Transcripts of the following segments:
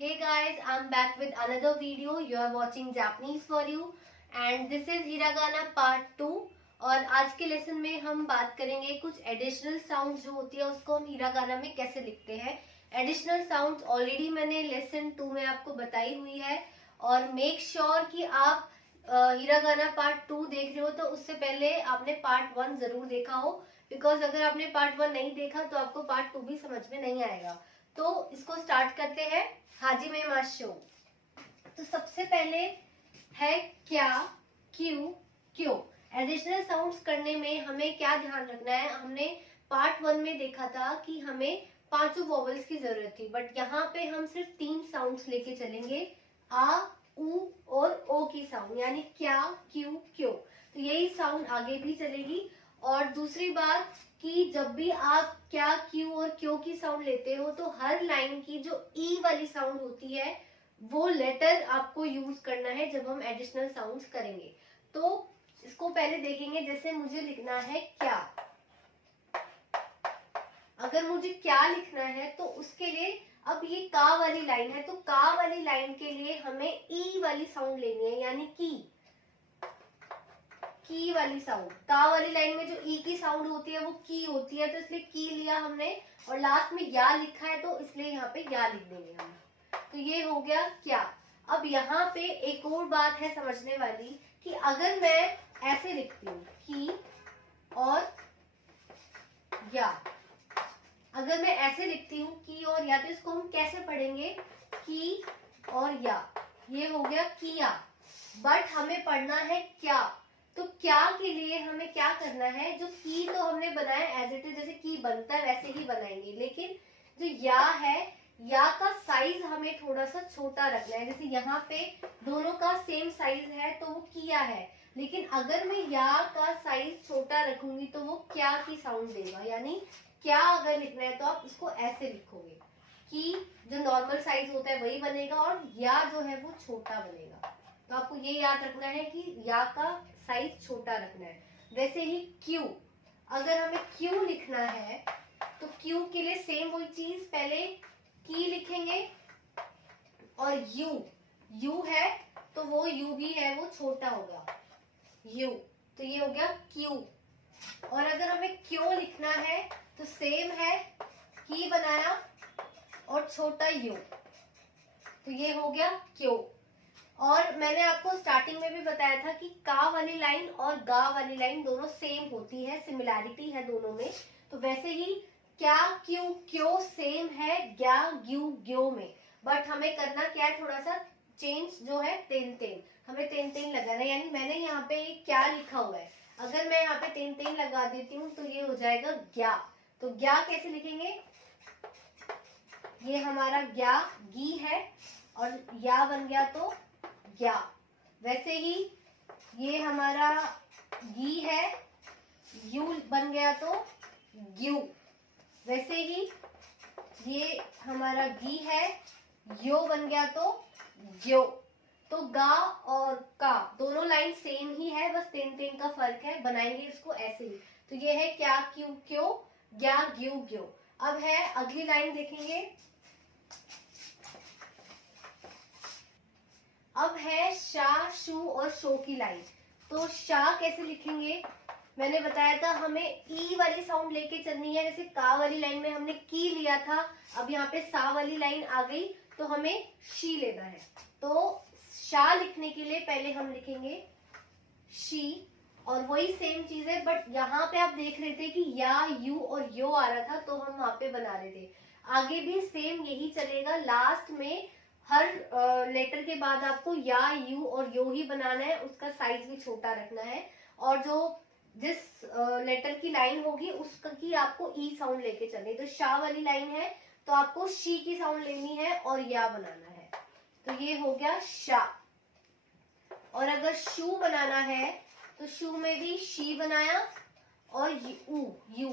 Hey guys, I'm back with another video. You are watching Japanese for you and this is Hiragana part 2। और आज के lesson में हम बात करेंगे कुछ एडिशनल साउंड्स जो होती है उसको हम हिरागाना में कैसे लिखते हैं। एडिशनल साउंड्स ऑलरेडी मैंने लेसन 2 में आपको बताई हुई है और मेक श्योर कि आप हिरागाना पार्ट 2 देख रहे हो तो उससे पहले आपने पार्ट 1 जरूर देखा हो, बिकॉज अगर आपने पार्ट 1 नहीं देखा तो आपको पार्ट 2 भी समझ में नहीं आएगा। तो इसको स्टार्ट करते हैं। हाजिमे माशो। तो सबसे पहले है क्या, क्यों, क्यों। एडिशनल साउंड्स करने में हमें क्या ध्यान रखना है। हमने पार्ट 1 में देखा था कि हमें 5 वोवेल्स की जरूरत थी, बट यहाँ पे हम सिर्फ 3 साउंड्स लेके चलेंगे, आ, उ और ओ की साउंड, यानी क्या, क्यों, क्यों। तो यही साउंड आगे भी चलेगी। और दूसरी बात कि जब भी आप क्या, क्यों और क्यों की साउंड लेते हो तो हर लाइन की जो ई वाली साउंड होती है वो लेटर आपको यूज करना है जब हम एडिशनल साउंड्स करेंगे। तो इसको पहले देखेंगे। जैसे मुझे लिखना है क्या, अगर मुझे क्या लिखना है तो उसके लिए अब ये का वाली लाइन है, तो का वाली लाइन के लिए हमें ई वाली साउंड लेनी है, यानी की वाली साउंड। का वाली लाइन में जो ई की साउंड होती है वो की होती है, तो इसलिए की लिया हमने और लास्ट में या लिखा है तो इसलिए यहाँ पे या लिख देंगे हम। तो ये हो गया क्या। अब यहाँ पे एक और बात है समझने वाली कि अगर मैं ऐसे लिखती हूँ की और या, अगर मैं ऐसे लिखती हूँ की और या, तो इसको हम कैसे पढ़ेंगे, की और या। ये हो गया किया, बट हमें पढ़ना है क्या। तो क्या के लिए हमें क्या करना है, जो की तो हमने बनाया एज इट इज, जैसे की बनता है वैसे ही बनाएंगे, लेकिन जो या है, या का साइज हमें थोड़ा सा छोटा रखना है। जैसे यहाँ पे दोनों का सेम साइज है तो वो किया है, लेकिन अगर मैं या का साइज छोटा रखूंगी तो वो क्या की साउंड देगा। यानी क्या अगर लिखना है तो आप इसको ऐसे लिखोगे कि जो नॉर्मल साइज होता है वही बनेगा और या जो है वो छोटा बनेगा। तो आपको ये याद रखना है कि या का साइज छोटा रखना है। वैसे ही क्यू, अगर हमें क्यू लिखना है तो क्यू के लिए सेम वही चीज, पहले की लिखेंगे और यू है तो वो यू भी है वो छोटा होगा यू, तो ये हो गया क्यू। और अगर हमें क्यों लिखना है तो सेम है, की बनाया और छोटा यू, तो ये हो गया क्यों। और मैंने आपको स्टार्टिंग में भी बताया था कि का वाली लाइन और गा वाली लाइन दोनों सेम होती है, सिमिलैरिटी है दोनों में। तो वैसे ही क्या, क्यों, क्यों सेम है ग्या, ग्यू, ग्यो में, बट हमें करना क्या है, थोड़ा सा चेंज जो है तेन तेन, हमें तेन तेन लगाना है। यानी मैंने यहाँ पे क्या लिखा हुआ है, अगर मैं यहाँ पे तेन तेन लगा देती हूँ तो ये हो जाएगा ग्या। तो ग्या कैसे लिखेंगे, ये हमारा ग्या गी है और या बन गया तो ग्या। वैसे ही ये हमारा गी है, यू बन गया तो ग्यू। वैसे ही ये हमारा गी है, यो बन गया तो ग्यो। तो गा और का दोनों लाइन सेम ही है, बस तेन तेन का फर्क है, बनाएंगे इसको ऐसे ही। तो ये है क्या, क्यों, क्यों, ग्या, ग्यू, ग्यो। अब है अगली लाइन देखेंगे। अब है शा, शू और शो की लाइन। तो शा कैसे लिखेंगे, मैंने बताया था हमें ई वाली साउंड लेके चलनी है। जैसे का वाली लाइन में हमने की लिया था, अब यहाँ पे सा वाली लाइन आ गई तो हमें शी लेना है। तो शा लिखने के लिए पहले हम लिखेंगे शी, और वही सेम चीज है, बट यहाँ पे आप देख रहे थे कि या, यू और यो आ रहा था तो हम वहां पे बना रहे थे। आगे भी सेम यही चलेगा, लास्ट में हर लेटर के बाद आपको या, यू और यो ही बनाना है, उसका साइज भी छोटा रखना है। और जो जिस लेटर की लाइन होगी उसका की आपको ई साउंड लेके चलनी। तो शाह वाली लाइन है तो आपको शी की साउंड लेनी है और या बनाना है, तो ये हो गया शा। और अगर शू बनाना है तो शू में भी शी बनाया और यू,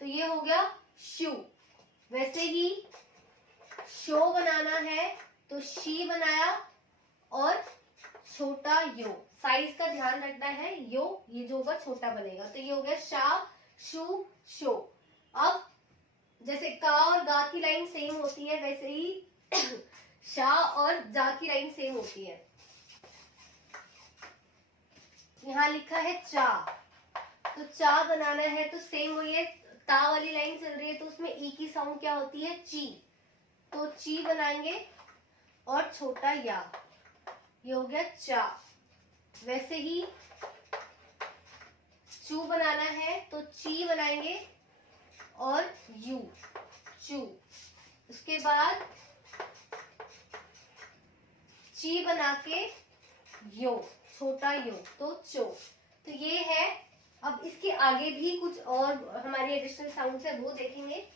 तो ये हो गया शू। वैसे ही शो बनाना है तो शी बनाया और छोटा यो, साइज का ध्यान रखना है, यो ये जो होगा छोटा बनेगा। तो ये हो गया शा, शू, शो। अब जैसे का और गा की लाइन सेम होती है, वैसे ही शा और जा की लाइन सेम होती है। यहाँ लिखा है चा, तो चा बनाना है तो सेम वही है, ता वाली लाइन चल रही है तो उसमें ई की साउंड क्या होती है, ची, तो ची बनाएंगे और छोटा या, ये हो गया चा। वैसे ही चू बनाना है तो ची बनाएंगे और यू, चू। उसके बाद ची बना के यो, छोटा यो, तो चो। तो ये है। अब इसके आगे भी कुछ और हमारी एडिशनल साउंड्स है, वो देखेंगे।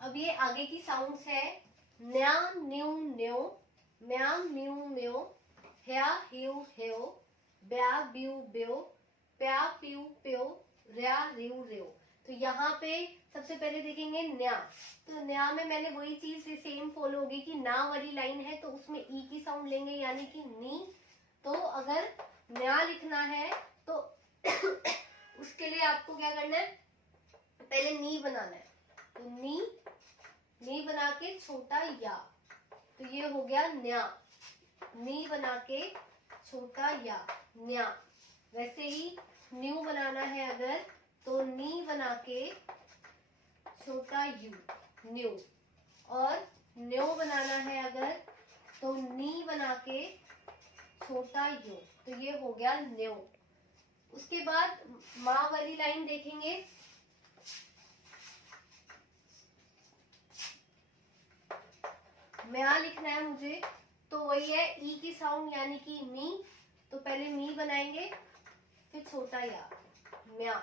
अब ये आगे की साउंड्स है, न्या न्यू न्यो, म्या म्यू म्यो, ह्या ह्यू ह्यो, ब्या ब्यू ब्यो, प्या प्यू प्यो, रया रिउ रियो। तो यहाँ पे सबसे पहले देखेंगे न्या। तो न्या में मैंने वही चीज सेम फॉलो होगी कि ना वाली लाइन है तो उसमें ई की साउंड लेंगे यानी कि नी। तो अगर न्या लिखना है तो उसके लिए आपको क्या करना है, पहले नी बनाना है। तो नी बना के छोटा या, तो ये हो गया न्या। नी बना के छोटा या, न्या। वैसे ही न्यू बनाना है अगर, तो नी बना के छोटा यू, न्यू। और न्यो बनाना है अगर, तो नी बना के छोटा यू, तो ये हो गया न्यो। उसके बाद माँ वाली लाइन देखेंगे। म्या लिखना है मुझे, तो वही है ई की साउंड यानी कि मी। तो पहले मी बनाएंगे फिर छोटा या, म्या।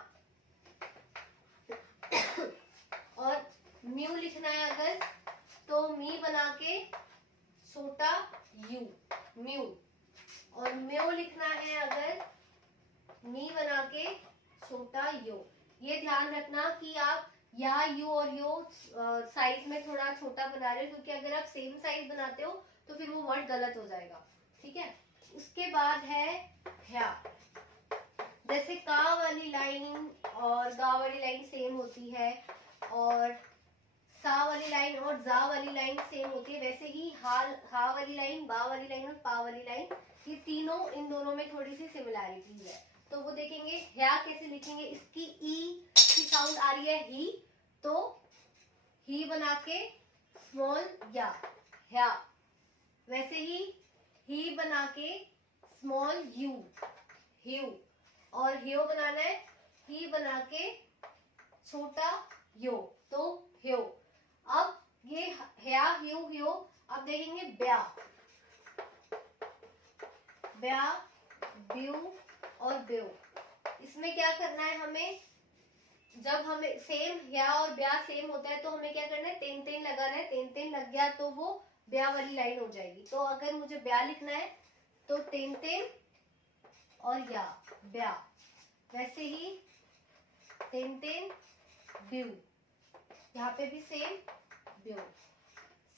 और म्यू लिखना है अगर, तो मी बना के छोटा यू, म्यू। और म्यो लिखना है अगर, मी बना के छोटा यो। ये ध्यान रखना कि आप या यू और यो साइज में थोड़ा छोटा बना रहे हो, क्योंकि अगर आप सेम साइज बनाते हो तो फिर वो वर्ड गलत हो जाएगा। ठीक है। उसके बाद है ह्या। जैसे का वाली लाइन और गा वाली लाइन सेम होती है और सा वाली लाइन और जा वाली लाइन सेम होती है, वैसे ही हा वाली लाइन, बा वाली लाइन और पा वाली लाइन, ये तीनों इन दोनों में थोड़ी सी सिमिलैरिटी है। तो वो देखेंगे ह्या कैसे लिखेंगे। इसकी ई की साउंड आ रही है ही, तो ही बना के स्मॉल या, ह्या। वैसे ही बना के स्मॉल यू, ह्यू। और ह्यो बनाना है, ही बना के छोटा यो, तो ह्यो। अब ये ह्या ह्यू ह्यो। अब देखेंगे ब्या, ब्या ब्यू और ब्यो। इसमें क्या करना है हमें, जब हमें सेम ह्या और ब्या सेम होता है तो हमें क्या करना है, तेन तेन लगाना है। तेन तेन लग गया तो वो ब्या वाली लाइन हो जाएगी। तो अगर मुझे ब्या लिखना है तो तेन तेन और या, ब्या। वैसे ही तेन तेन ब्यू, यहाँ पे भी सेम ब्यू।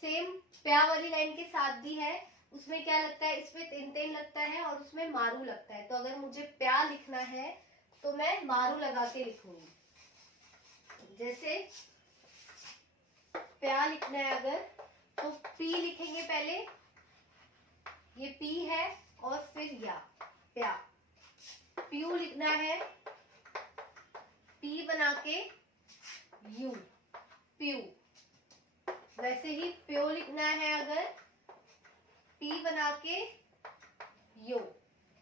सेम प्या वाली लाइन के साथ भी है, उसमें क्या लगता है, इसमें तेन तेन लगता है और उसमें मारू लगता है। तो अगर मुझे प्या लिखना है तो मैं मारू लगा के लिखूंगी। जैसे प्या लिखना है अगर, तो पी लिखेंगे पहले, ये पी है, और फिर या, प्या। प्यू लिखना है, पी बना के यू, प्यू। वैसे ही प्यो लिखना है अगर, पी बना के यो,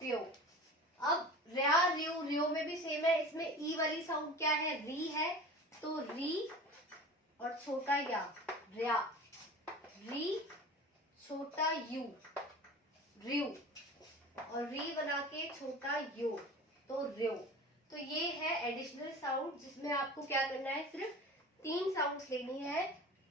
प्यो। अब रया रियो, रियो में भी सेम है, इसमें ई वाली साउंड क्या है, री है, तो री और छोटा या, रया। री छोटा यू, रियो। और री बना के छोटा यो, तो रियो। तो ये है एडिशनल साउंड, जिसमें आपको क्या करना है, सिर्फ 3 साउंड्स लेनी है,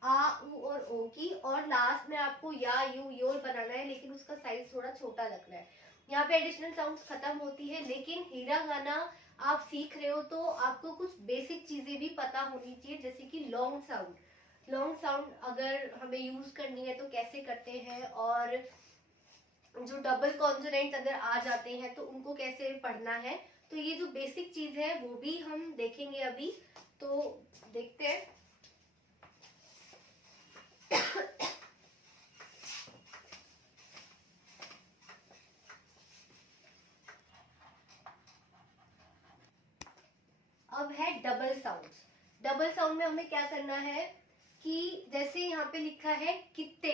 आ उ और ओ की। और लास्ट में आपको या यू योर बनाना है, लेकिन उसका साइज थोड़ा छोटा रखना है। यहाँ पे एडिशनल साउंड्स खत्म होती है, लेकिन हीरा गाना आप सीख रहे हो तो आपको कुछ बेसिक चीजें भी पता होनी चाहिए, जैसे कि लॉन्ग साउंड। लॉन्ग साउंड अगर हमें यूज करनी है तो कैसे करते हैं, और जो डबल कॉन्सोनेंट्स अगर आ जाते हैं तो उनको कैसे पढ़ना है, तो ये जो बेसिक चीज है वो भी हम देखेंगे अभी। तो देखते हैं। अब है डबल साउंड। डबल साउंड में हमें क्या करना है कि जैसे यहाँ पे लिखा है कित्ते,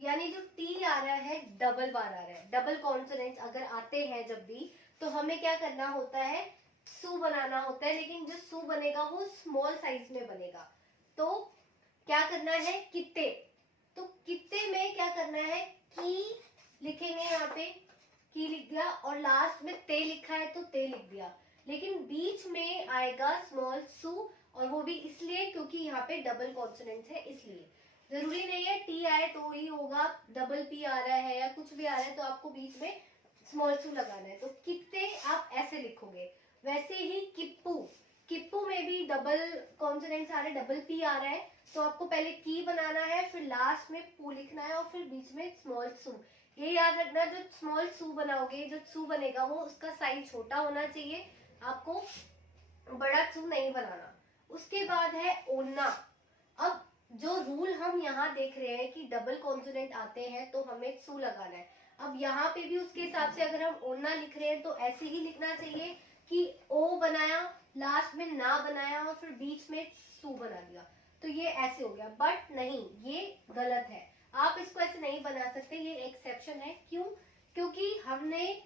यानी जो टी आ रहा है डबल बार आ रहा है। डबल कॉन्सोनेंट्स अगर आते हैं जब भी, तो हमें क्या करना होता है, सू बनाना होता है, लेकिन जो सू बनेगा वो स्मॉल साइज में बनेगा। तो क्या करना है, कित्ते, तो कित्ते में क्या करना है, की लिखेंगे, यहाँ पे की लिख दिया और लास्ट में ते लिखा है तो ते लिख दिया, लेकिन बीच में आएगा स्मॉल सू, और वो भी इसलिए क्योंकि यहाँ पे डबल कॉन्सोनेंट्स है, इसलिए जरूरी नहीं है टी आए तो ही होगा, डबल पी आ रहा है या कुछ भी आ रहा है तो आपको बीच में स्मॉल सू लगाना है। तो कित्ते आप ऐसे लिखोगे। वैसे ही किप्पू, किप्पू में भी डबल कॉन्सोनेंट्स आ रहे हैं, डबल पी आ रहा है, तो आपको पहले की बनाना है, फिर लास्ट में पू लिखना है और फिर बीच में स्मॉल सू। ये याद रखना, जो स्मॉल सू बनाओगे, जो सू बनेगा वो उसका साइज छोटा होना चाहिए, आपको बड़ा सू नहीं बनाना। उसके बाद है ओन्ना। अब जो रूल हम यहाँ देख रहे हैं कि डबल कॉन्सोनेंट आते हैं तो हमें सू लगाना है। अब यहाँ पे भी उसके हिसाब से अगर हम ओन्ना लिख रहे हैं तो ऐसे ही लिखना चाहिए कि ओ बनाया, लास्ट में ना बनाया और फिर बीच में सू बना दिया, तो ये ऐसे हो गया। बट नहीं, ये गलत है, आप इसको ऐसे नहीं बना सकते, ये एक्सेप्शन है। क्यों? क्योंकि हमने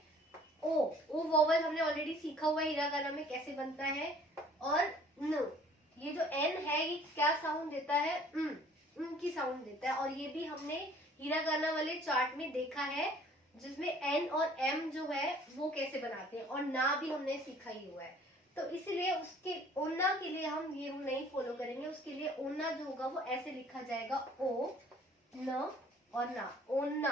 ओ वोवल हमने ऑलरेडी सीखा हुआ है हिरागाना में कैसे बनता है, और न, ये जो एन है ये क्या साउंड देता है, की साउंड देता है, और ये भी हमने हिरागाना वाले चार्ट में देखा है, जिसमें एन और एम जो है वो कैसे बनाते हैं, और ना भी हमने सीखा ही हुआ है। तो इसलिए उसके ओन्ना के लिए हम ये रूल नहीं फॉलो करेंगे, उसके लिए ओन्ना जो होगा वो ऐसे लिखा जाएगा, ओ न और ना, ओन्ना।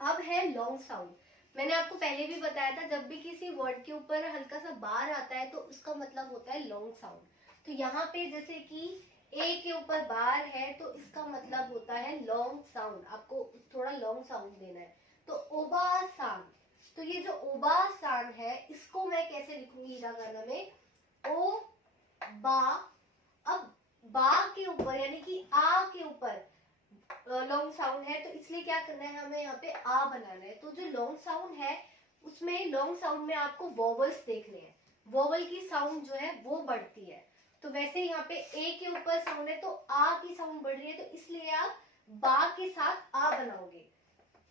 अब है लॉन्ग साउंड। मैंने आपको पहले भी बताया था, जब भी किसी वर्ड के ऊपर हल्का सा बार आता है तो उसका मतलब होता है लॉन्ग साउंड। तो यहाँ पे जैसे कि ए के ऊपर बार है तो इसका मतलब होता है लॉन्ग साउंड, आपको थोड़ा लॉन्ग साउंड देना है। तो ओबासान, तो ये जो ओबासान है इसको मैं कैसे लिखूंगी हिरागाना में, ओ बा। अब बा के ऊपर यानी कि आ के ऊपर लॉन्ग साउंड है, तो इसलिए क्या करना है, हमें यहाँ पे आ बनाना है। तो जो लॉन्ग साउंड है उसमें, लॉन्ग साउंड में आपको वोवल्स देखने हैं, वोवल की साउंड जो है वो बढ़ती है। तो वैसे यहाँ पे ए के ऊपर साउंड है तो आ की साउंड बढ़ रही है, तो इसलिए आप बा के साथ आ बनाओगे,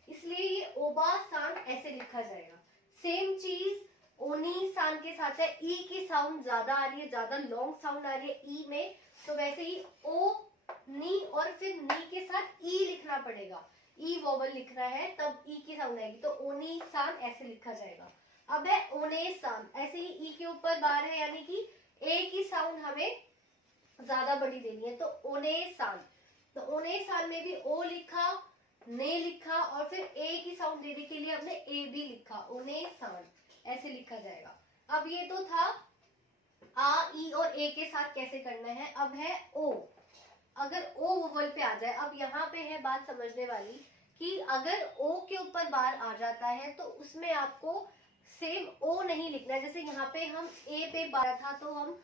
इसलिए ये ओबा सान ऐसे लिखा जाएगा। सेम चीज ओनी सान के साथ है, ई की साउंड ज्यादा आ रही है, ज्यादा लॉन्ग साउंड आ रही है ई में, तो वैसे ही ओ नी और फिर नी के साथ ई लिखना पड़ेगा, ई वोवल लिखना है तब ई की साउंड आएगी, तो ओनी सान ऐसे लिखा जाएगा। अब है ओने सान, ऐसे ही ई के ऊपर बार है यानी कि ए की साउंड हमें ज्यादा बड़ी देनी है, तो ओने सान। तो ओने सान में भी ओ लिखा, ने लिखा और फिर ए की साउंड देने के लिए हमने ए भी लिखा, ओने सान ऐसे लिखा जाएगा। अब ये तो था आ ई और ए के साथ कैसे करना है। अब है ओ, अगर ओ वोवल पे आ जाए, अब यहाँ पे है बात समझने वाली कि अगर ओ के ऊपर बार आ जाता है तो उसमें आपको सेम ओ नहीं लिखना है। जैसे यहाँ पे हम ए पे बार था तो हम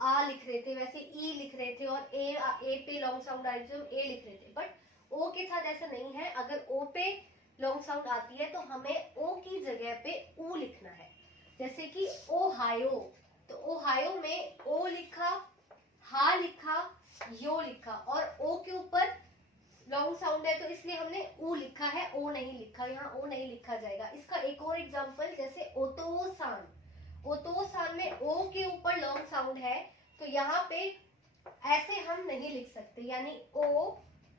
आ लिख रहे थे, वैसे ई लिख रहे थे, और ए पे लॉन्ग साउंड आ रही थी तो हम ए लिख रहे थे, बट ओ के साथ ऐसा नहीं है। अगर ओ पे लॉन्ग साउंड आती है तो हमें ओ की जगह पे ऊ लिखना है। जैसे कि ओहायो, तो ओहायो में ओ लिखा, हा लिखा, यो लिखा, और ओ के ऊपर लॉन्ग साउंड है तो इसलिए हमने ऊ लिखा है, ओ नहीं लिखा, यहाँ ओ नहीं लिखा जाएगा। इसका एक और एग्जांपल, जैसे ओतोसान, ओतोसान में ओ के ऊपर लॉन्ग साउंड है तो यहाँ पे ऐसे हम नहीं लिख सकते, यानी ओ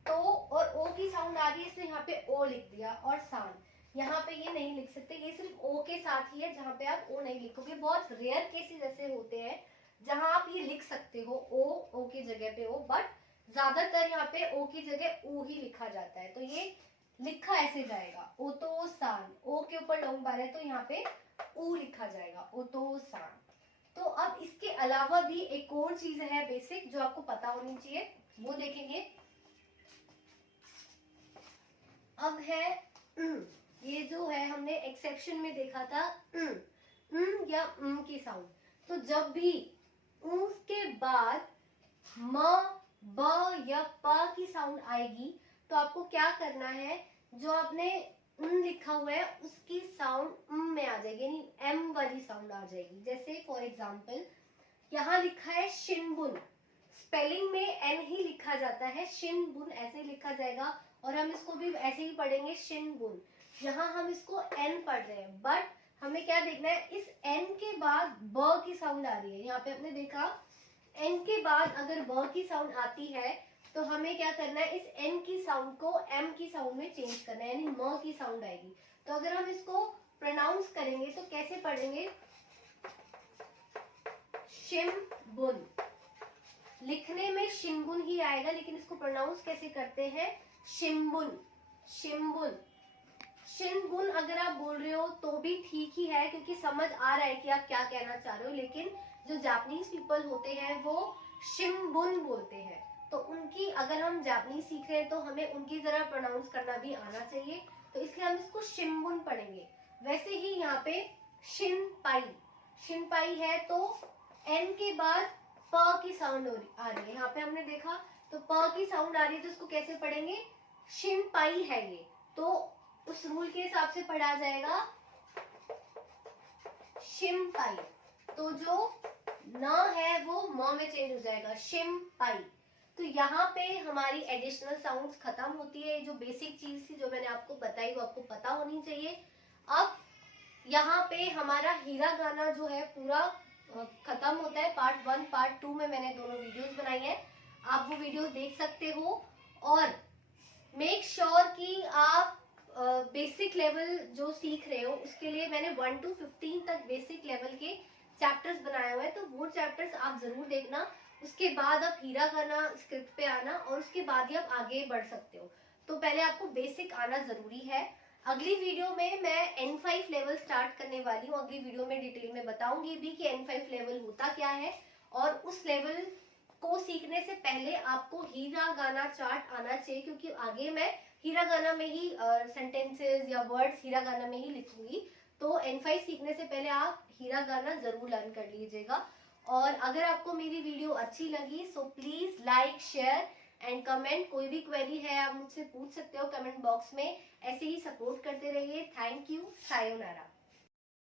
तो और ओ की साउंड आ रही है इसलिए यहाँ पे ओ लिख दिया, और सान यहाँ पे ये नहीं लिख सकते, ये सिर्फ ओ के साथ ही है जहाँ पे आप ओ नहीं लिखोगे। बहुत रेयर केसेस ऐसे होते हैं जहां आप ये लिख सकते हो ओ की जगह पे ओ, बट ज्यादातर यहाँ पे ओ की जगह ऊ ही लिखा जाता है, तो ये लिखा ऐसे जाएगा ओतोसान, ओ के ऊपर लॉन्ग बार है तो यहाँ पे ऊ लिखा जाएगा ओतोसान। तो अब इसके अलावा भी एक और चीज है बेसिक जो आपको पता होनी चाहिए, वो देखेंगे। अब है ये जो है हमने एक्सेप्शन में देखा था या की साउंड। तो जब भी के बाद म ब या प की साउंड आएगी तो आपको क्या करना है, जो आपने लिखा हुआ है उसकी साउंड में आ जाएगी, यानी एम वाली साउंड आ जाएगी। जैसे फॉर एग्जांपल यहाँ लिखा है शिनबुन, स्पेलिंग में एन ही लिखा जाता है, शिनबुन ऐसे लिखा जाएगा और हम इसको भी ऐसे ही पढ़ेंगे शिनबुन। यहाँ हम इसको एन पढ़ रहे हैं, बट हमें क्या देखना है, इस एन के बाद ब की साउंड आ रही है। यहाँ पे आपने देखा एन के बाद अगर ब की साउंड आती है तो हमें क्या करना है, इस एन की साउंड को एम की साउंड में चेंज करना है, यानी म की साउंड आएगी। तो अगर हम इसको प्रोनाउंस करेंगे तो कैसे पढ़ेंगे, शिमबुन। लिखने में शिनबुन ही आएगा, लेकिन इसको प्रोनाउंस कैसे करते हैं, शिमबुन, शिमबुन। शिनबुन अगर आप बोल रहे हो तो भी ठीक ही है, क्योंकि समझ आ रहा है कि आप क्या कहना चाह रहे हो, लेकिन जो जापानीज पीपल होते हैं वो शिमबुन बोलते हैं। तो उनकी अगर हम जापानीज सीख रहे हैं तो हमें उनकी तरह प्रोनाउंस करना भी आना चाहिए, तो इसलिए हम इसको शिमबुन पढ़ेंगे। वैसे ही यहाँ पे शिनपाई, शिनपाई है तो एन के बाद प की साउंड आ रही है। यहाँ पे हमने देखा तो प की साउंड आ रही है तो इसको कैसे पढ़ेंगे, शिनपाई है ये, तो उस रूल के हिसाब से पढ़ा जाएगा शिमपाई। तो जो न है वो म में चेंज हो जाएगा, शिमपाई। तो यहाँ पे हमारी एडिशनल साउंड्स खत्म होती है। जो बेसिक चीज थी जो मैंने आपको बताई वो आपको पता होनी चाहिए। अब यहाँ पे हमारा हीरा गाना जो है पूरा खत्म होता है। पार्ट 1 पार्ट 2 में मैंने दोनों वीडियोस बनाई है, आप वो वीडियोस देख सकते हो। और मेक श्योर कि आप बेसिक लेवल जो सीख रहे हो उसके लिए मैंने 1 to 15 तक बेसिक लेवल के चैप्टर्स बनाए हुए हैं, तो वो चैप्टर्स आप जरूर देखना। उसके बाद आप हीरा गाना स्क्रिप्ट पे आना और उसके बाद ही आप आगे बढ़ सकते हो। तो पहले आपको बेसिक आना जरूरी है। अगली वीडियो में मैं N5 लेवल स्टार्ट करने वाली हूँ। अगली वीडियो में डिटेल में बताऊंगी भी कि N5 लेवल होता क्या है, और उस लेवल को सीखने से पहले आपको हीरा गाना चार्ट आना चाहिए, क्योंकि आगे मैं हीरा गाना में ही सेंटेंसेस या वर्ड्स हीरा गाना में ही लिखूंगी। तो N5 सीखने से पहले आप हीरा गाना जरूर लर्न कर लीजिएगा। और अगर आपको मेरी वीडियो अच्छी लगी so please like, share and comment. कोई भी क्वेरी है आप मुझसे पूछ सकते हो कमेंट बॉक्स में। ऐसे ही सपोर्ट करते रहिए। Thank you, sayonara.